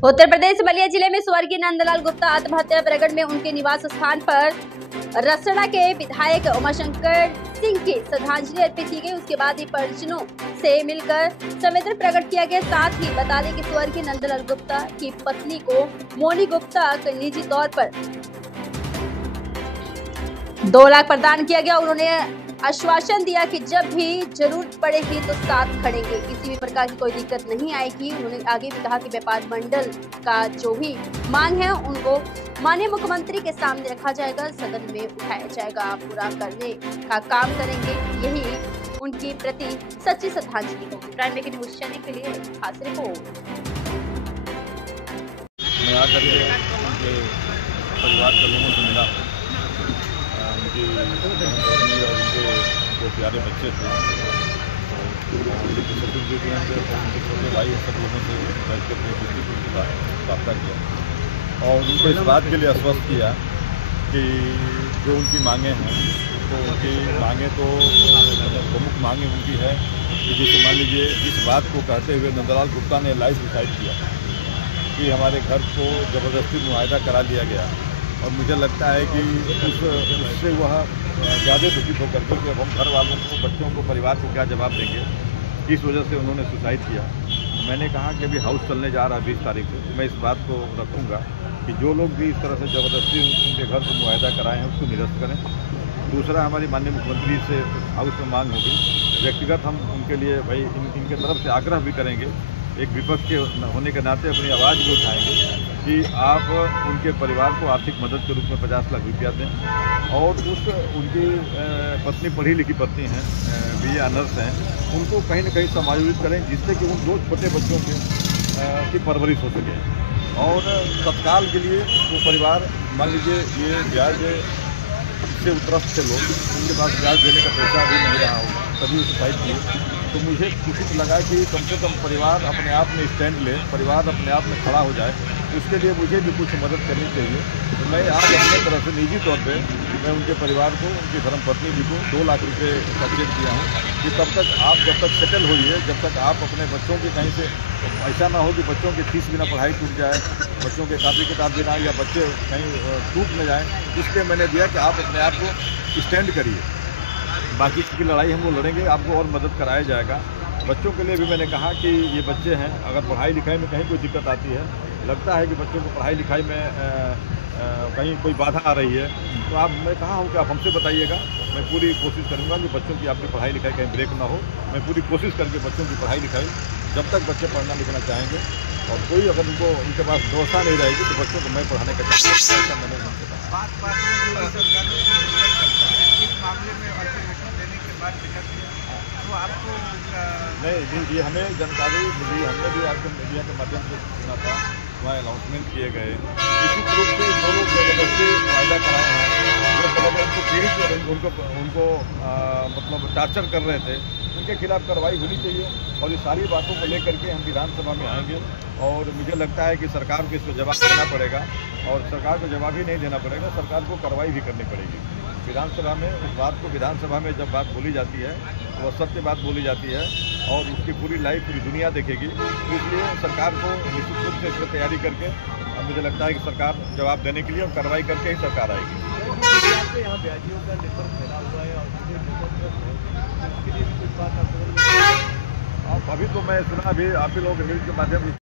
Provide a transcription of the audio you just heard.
उत्तर प्रदेश बलिया जिले में स्वर्गीय नंदलाल गुप्ता आत्महत्या प्रकरण में उनके निवास स्थान पर रसड़ा के विधायक उमाशंकर सिंह की श्रद्धांजलि अर्पित की गई। उसके बाद ही परिजनों से मिलकर संवेदना प्रकट किया गया। साथ ही बता दें कि स्वर्गीय नंदलाल गुप्ता की पत्नी को मोनी गुप्ता को निजी तौर पर 2 लाख प्रदान किया गया। उन्होंने आश्वासन दिया कि जब भी जरूरत पड़ेगी तो साथ खड़ेंगे, किसी भी प्रकार की कोई दिक्कत नहीं आएगी। उन्होंने आगे भी कहा कि व्यापार मंडल का जो भी मांग है उनको माननीय मुख्यमंत्री के सामने रखा जाएगा, सदन में उठाया जाएगा, पूरा करने का काम करेंगे। यही उनकी प्रति सच्ची श्रद्धांजलि होगी। प्राइम मेकिंग न्यूज चैनल के लिए खास रिपोर्ट। मैं आकर के उनके परिवार के लोगों से मिला, उनकी पत्नी और उनके 2 प्यारे बच्चे थे, उनके ससुर जी के उनके छोटे भाई सब लोगों से बैठ कर अपने दृष्टिकोण की वार्ता किया और उनको इस बात के लिए आश्वस्त किया कि जो उनकी मांगें हैं तो उनकी मांगें तो प्रमुख मांगें उनकी है कि जैसे मान लीजिए इस बात को कहते हुए नंदलाल गुप्ता ने लाइव डिसाइड किया कि हमारे घर को ज़बरदस्ती मुआहदा करा लिया गया और मुझे लगता है कि उससे वह ज़्यादा दुखित होकर के अब हम घर वालों को, बच्चों को, परिवार को क्या जवाब देंगे, इस वजह से उन्होंने सुसाइड किया। मैंने कहा कि अभी हाउस चलने जा रहा है 20 तारीख से, मैं इस बात को रखूँगा कि जो लोग भी इस तरह से ज़बरदस्ती उनके घर को मुआहदा कराए हैं उसको निरस्त करें। दूसरा, हमारी माननीय मुख्यमंत्री से हाउस में मांग होगी, व्यक्तिगत हम उनके लिए भाई इनके तरफ से आग्रह भी करेंगे, एक विपक्ष के होने के नाते अपनी आवाज़ भी उठाएंगे कि आप उनके परिवार को आर्थिक मदद के रूप में 50 लाख रुपया दें और उनकी पत्नी पढ़ी लिखी पत्नी हैं, BA ऑनर्स हैं, उनको कहीं न कहीं समायोजित करें जिससे कि उन 2 छोटे बच्चों की परवरिश हो सके। और तत्काल के लिए वो परिवार, मान लीजिए ये ब्याज से उतरस्त थे लोग, उनके पास ब्याज देने का पैसा भी नहीं रहा होगा, तभी सुसाइड किए। तो मुझे उचित लगा कि कम से कम परिवार अपने आप में स्टैंड ले, परिवार अपने आप में खड़ा हो जाए, उसके लिए मुझे भी कुछ मदद करनी चाहिए। तो मैं आज अपने तरफ से निजी तौर पे मैं उनके परिवार को, उनकी धर्मपत्नी जी को 2 लाख रुपये का चेक दिया हूँ कि तब तक आप जब तक सेटल होइए, जब तक आप अपने बच्चों के कहीं से ऐसा ना हो कि बच्चों की फीस बिना पढ़ाई टूट जाए, बच्चों के कापी किताब बिना या बच्चे कहीं टूट न जाएँ, इसलिए मैंने दिया कि आप अपने आप को स्टैंड करिए। बाकी की लड़ाई हम लोग लड़ेंगे, आपको और मदद कराया जाएगा। बच्चों के लिए भी मैंने कहा कि ये बच्चे हैं, अगर पढ़ाई लिखाई में कहीं कोई दिक्कत आती है, लगता है कि बच्चों को पढ़ाई लिखाई में कहीं कोई बाधा आ रही है, तो मैं कहा हूँ कि आप हमसे बताइएगा, मैं पूरी कोशिश करूँगा कि बच्चों की आपकी पढ़ाई लिखाई कहीं ब्रेक ना हो। मैं पूरी कोशिश करके बच्चों की पढ़ाई लिखाई, जब तक बच्चे पढ़ना लिखना चाहेंगे और कोई अगर उनके पास व्यवस्था नहीं रहेगी तो बच्चों को मैं पढ़ाने का ऐसा मैंने उनसे नहीं, ये हमें जानकारी मिली, हमने भी आपके मीडिया के माध्यम से सुना था, वहाँ अनाउंसमेंट किए गए। निश्चित रूप से जो लोग ज़बरदस्ती वायदा कराए हैं, उनको पीड़ित उनको मतलब टार्चर कर रहे थे, उनके खिलाफ कार्रवाई होनी चाहिए। और ये सारी बातों को लेकर के हम विधानसभा में आएंगे और मुझे लगता है कि सरकार को इस पर जवाब देना पड़ेगा और सरकार को जवाब ही नहीं देना पड़ेगा, सरकार को कार्रवाई भी करनी पड़ेगी। विधानसभा में इस बात को, विधानसभा में जब बात बोली जाती है तो वह सत्य बात बोली जाती है और उसकी पूरी लाइव पूरी दुनिया देखेगी। तो इसलिए सरकार को निश्चित रूप से इस पर तैयारी करके मुझे लगता है कि सरकार जवाब देने के लिए और कार्रवाई करके ही सरकार आएगी। अब अभी तो मैं सुना, अभी आप ही लोग न्यूज़ के माध्यम से